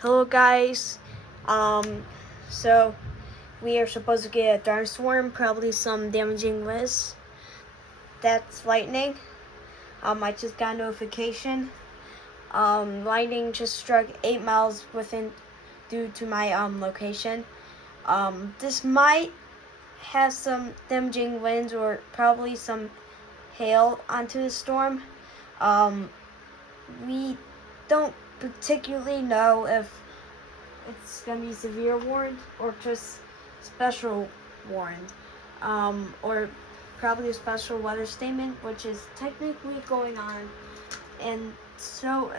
Hello guys. Um, so we are supposed to get a thunderstorm, probably some damaging winds. That's lightning. I just got a notification. Lightning just struck 8 miles within due to my location. This might have some damaging winds or probably some hail onto the storm. We don't particularly know if it's gonna be severe warned or just special warned, or probably a special weather statement, which is technically going on. And so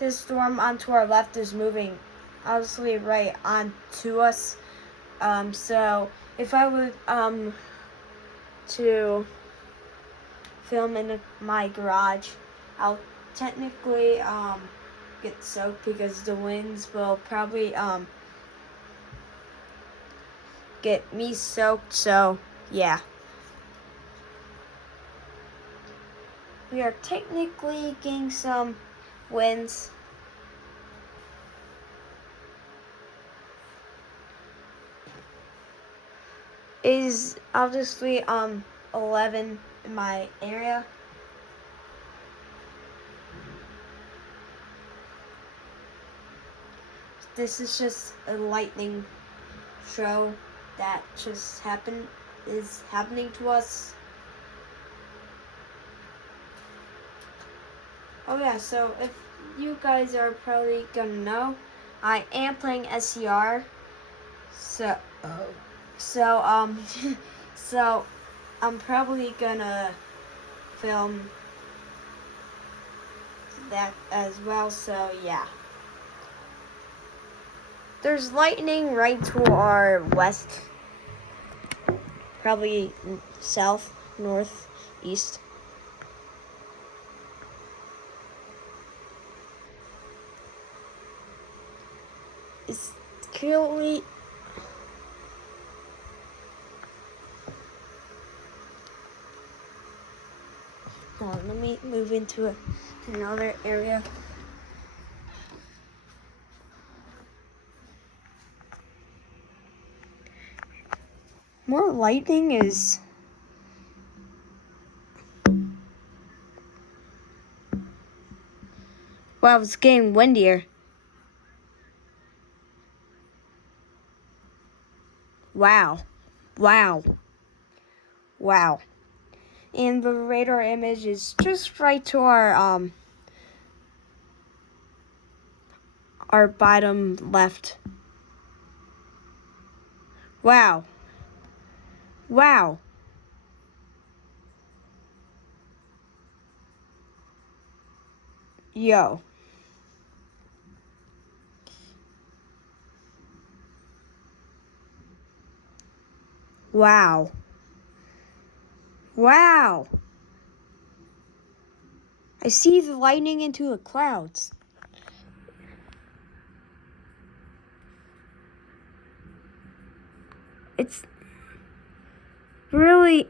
this storm onto our left is moving, obviously right onto us. So if I would to film in my garage, I'll technically get soaked because the winds will probably get me soaked. So yeah, we are technically getting some winds. It is obviously 11 in my area. This is just a lightning show that just is happening to us. Oh yeah, so if you guys are probably gonna know, I am playing SCR. So so so I'm probably gonna film that as well. So yeah. There's lightning right to our west, probably south, north, east. It's currently let me move into another area. More lightning is wow, it's getting windier. Wow. Wow. Wow. And the radar image is just right to our bottom left. Wow. Wow. Yo. Wow. Wow. I see the lightning into the clouds. It's really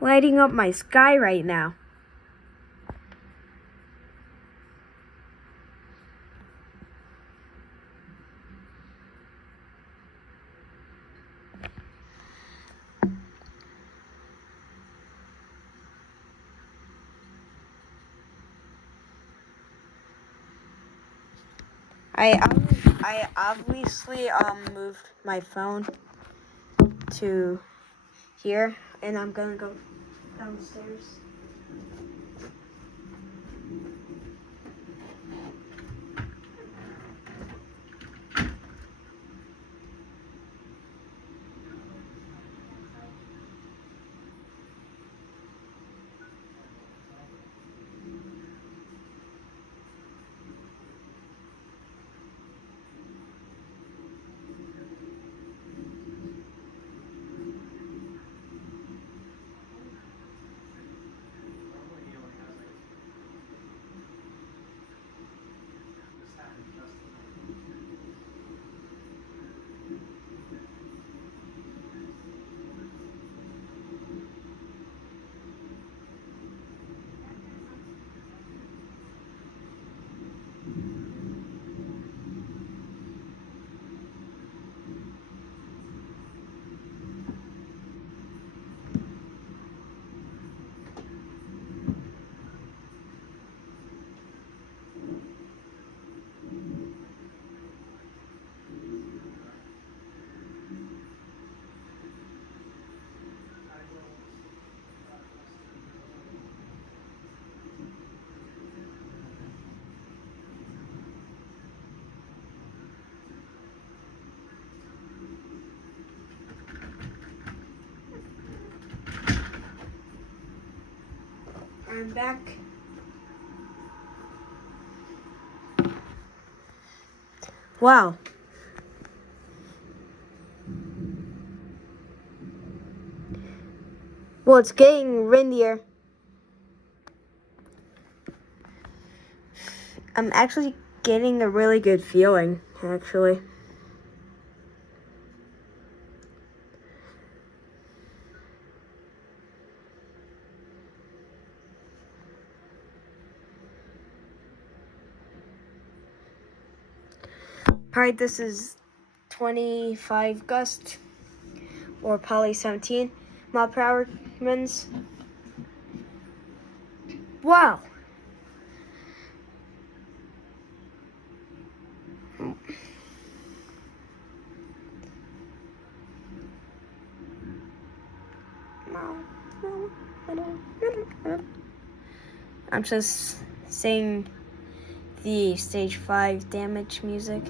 lighting up my sky right now. I obviously moved my phone to here, and I'm gonna go downstairs. I'm back. Wow. Well, it's getting windier. I'm actually getting a really good feeling, actually. Probably this is 25 gust or probably 17 mile per hour winds. Wow. I'm just saying the stage 5 damage music.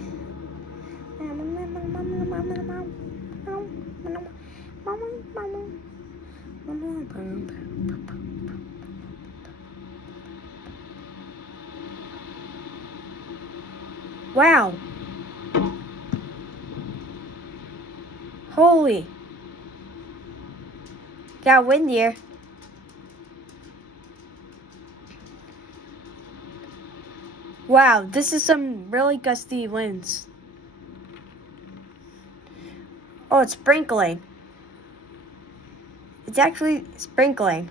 Wow. Holy. Got windier. Wow, this is some really gusty winds. Oh, it's sprinkling. It's actually sprinkling.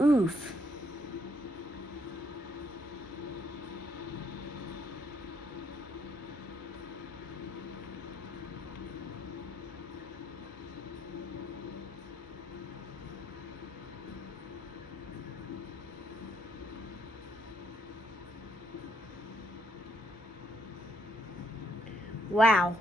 Oof. Wow.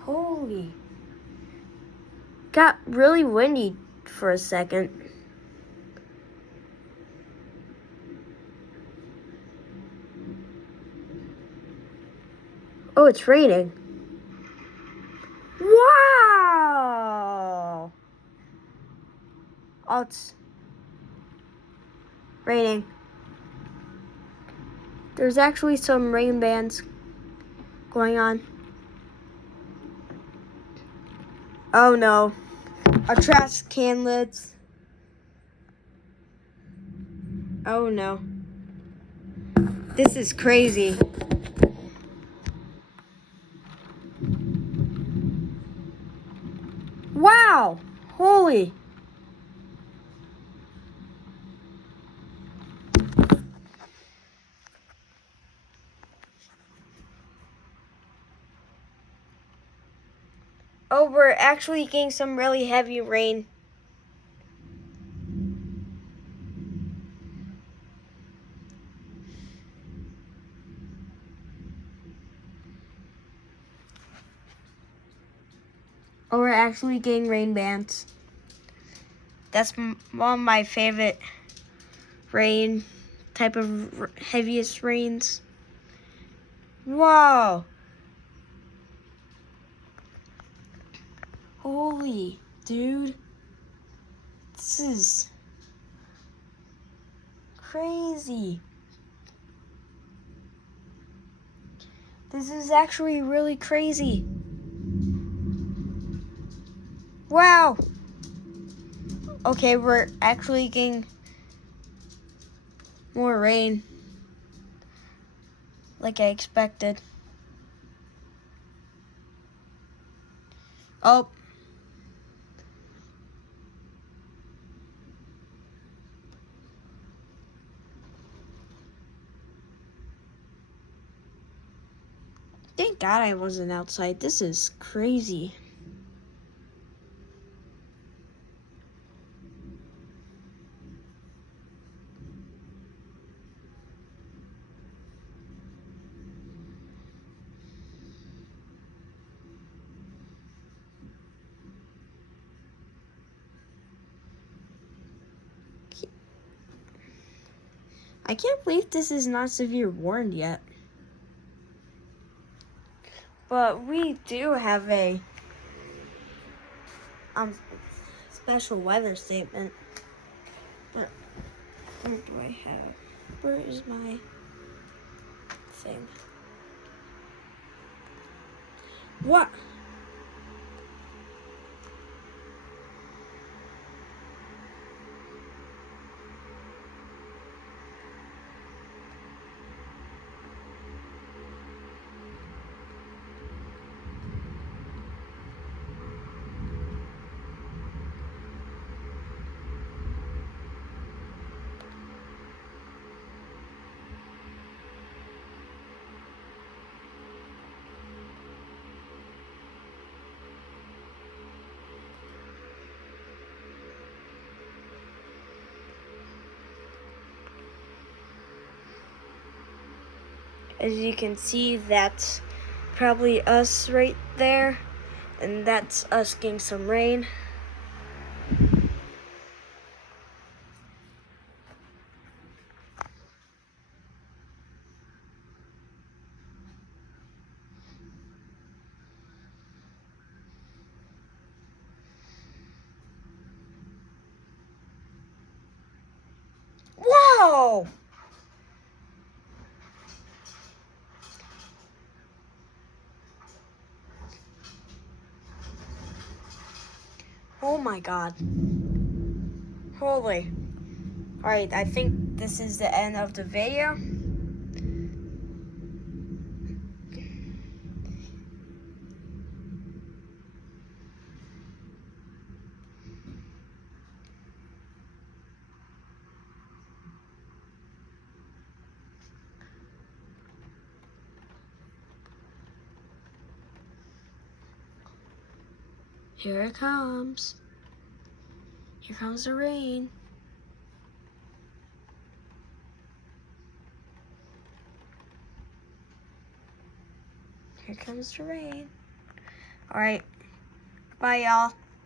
Holy. Got really windy for a second. Oh, it's raining. Wow. Oh, it's raining. There's actually some rain bands going on. Oh no. Our trash can lids. Oh no. This is crazy. Wow. Holy. Oh, we're actually getting some really heavy rain. Oh, we're actually getting rain bands. That's one of my favorite rain, type of heaviest rains. Wow. Holy, dude. This is crazy. This is actually really crazy. Wow. Okay, we're actually getting more rain like I expected. Oh. Thank God I wasn't outside. This is crazy. I can't believe this is not severe warned yet. But we do have a special weather statement. But where do I have? Where is my thing? What? As you can see, that's probably us right there, and that's us getting some rain. Whoa! Oh my god. Holy. Alright, I think this is the end of the video. Here it comes. Here comes the rain. Here comes the rain. Alright. Bye, y'all.